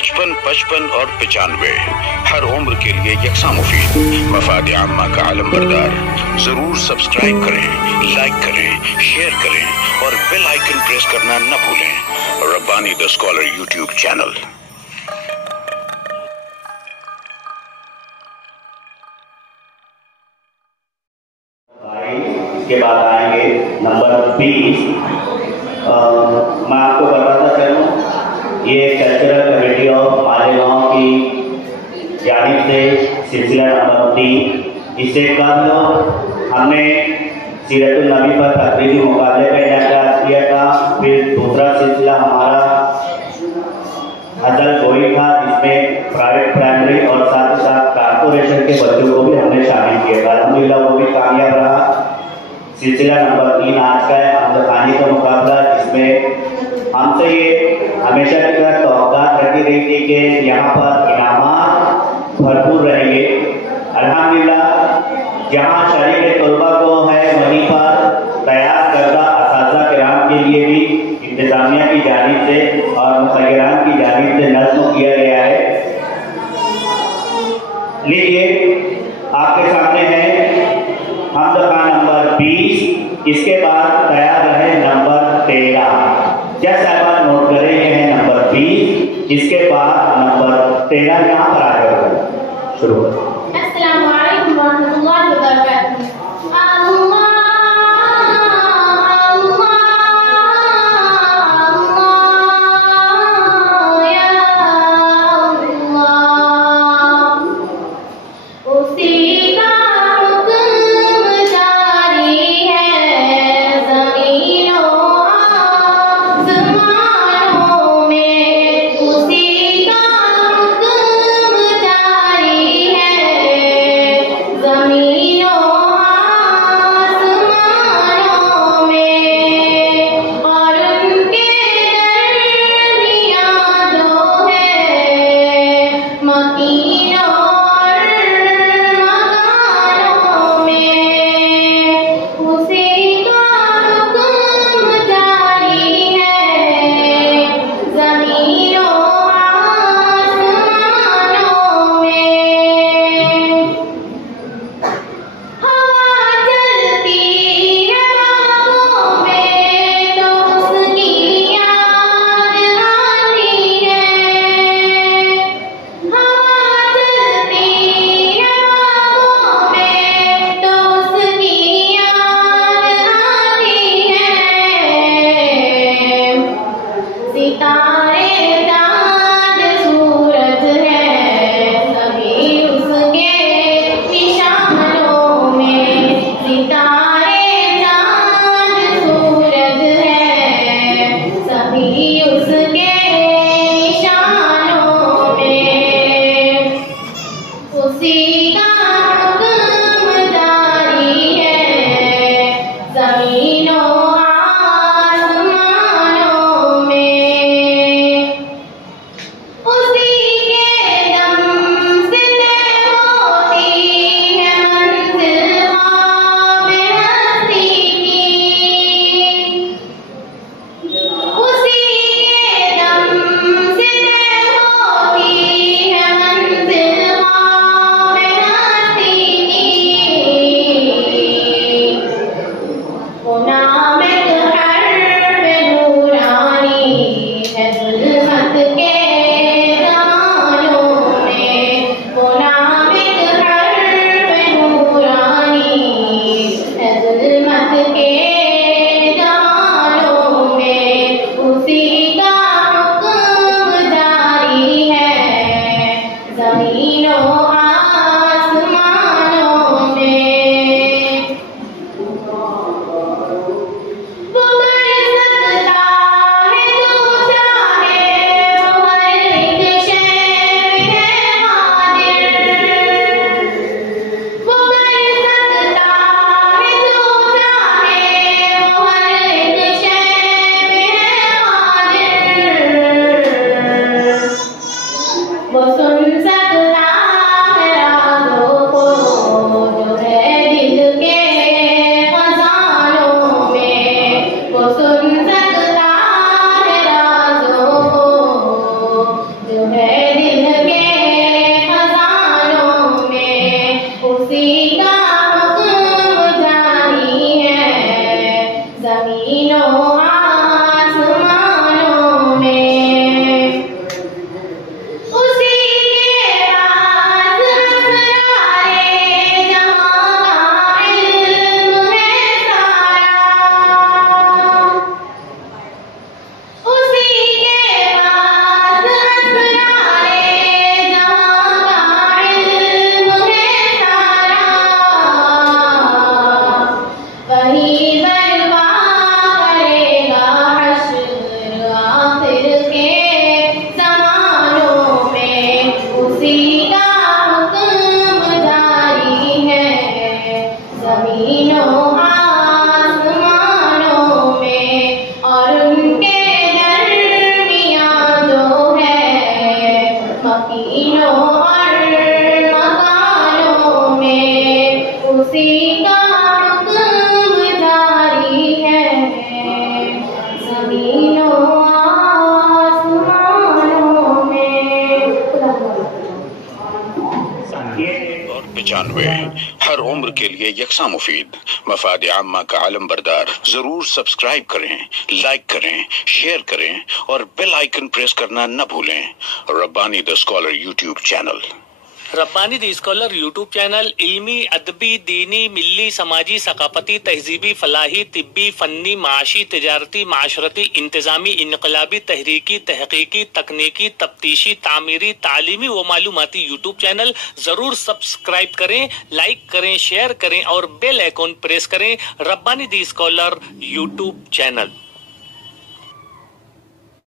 55, 55 और 95 हर उम्र के लिए यकसा मुफीद। मफाद आम्मा का आलम बरदार। जरूर सब्सक्राइब करें, लाइक करें, शेयर करें और बेल आइकन प्रेस करना न भूलें। Rabbani the scholar YouTube channel. इसके बाद आएंगे नंबर 20। मैं आपको बताता चलूँ, ये कल्चरल कमेटी ऑफ मालेगांव की जानिब से सिलसिला नंबर 3। इससे कल हमने सीरतुल नबी पर तकरीरी मुकाबले का इनेकाद किया था। फिर दूसरा सिलसिला हमारा अजल गोई था, जिसमें प्राइवेट प्राइमरी और साथ ही साथ कारपोरेशन के बच्चों को भी हमने शामिल किया था। अल्हम्दुलिल्लाह वो भी कामयाब रहा। सिलसिला नंबर 3 आज का है अमदखानी का मुकाबला, जिसमें हमसे ये हमेशा की तरह तवक्कात रखी गई थी कि यहाँ पर इनामात भरपूर रहेंगे। अल्हम्दुलिल्लाह जहाँ शरीक तलबा को है, वहीं पर तैयार करदा असातिज़ा किराम के लिए भी इंतजामिया की जानिब से और मुखर्रिरान की जानिब से नज़्म किया गया है। लीजिए आपके सामने है हमदखा नंबर 20। इसके बाद तैयार रहे नंबर 13। क्या साहबान नोट करें, ये है नंबर 20। इसके बाद नंबर 13 यहाँ पर आ जाएगा। शुरू करें। अस्सलामु अलैकुम वरहमतुल्लाहि वबरकातुहू। है दिल के खजानों में, उसी का हुक्म जारी है ज़मीनों आसमानों में। उसी के पास असरारे जहां इल्म है सारा। उसी के पास असरारे जहां इल्म है सारा। वही बर्पा करेगा हश्र आखिर के ज़मानों में, उसी का हुक्म जारी है ज़मीनों आसमानों में। और उनके दरमियाँ जो है मकीनों और मकानों में, उसी का हुक्म जारी है ज़मीनों आसमानों में। और 95 हर उम्र के लिए यकसा मुफीद, मफाद आम्मा का आलम बरदार। जरूर सब्सक्राइब करें, लाइक करें, शेयर करें और बेल आइकन प्रेस करना न भूलें। Rabbani the scholar YouTube channel. Rabbani the scholar YouTube channel इल्मी, अदबी, दीनी, मिल्ली, समाजी, सकाफती, तहजीबी, फलाही, तिब्बी, फन्नी, माशी, तिजारती, माशरती, इंतजामी, इनकलाबी, तहरीकी, तहकीकी, तकनीकी, तफ्तीशी, तामीरी, तालीमी व मालूमाती यूट्यूब चैनल। जरूर सब्सक्राइब करें, लाइक करें, शेयर करें और बेल आइकन प्रेस करें। Rabbani the scholar YouTube channel.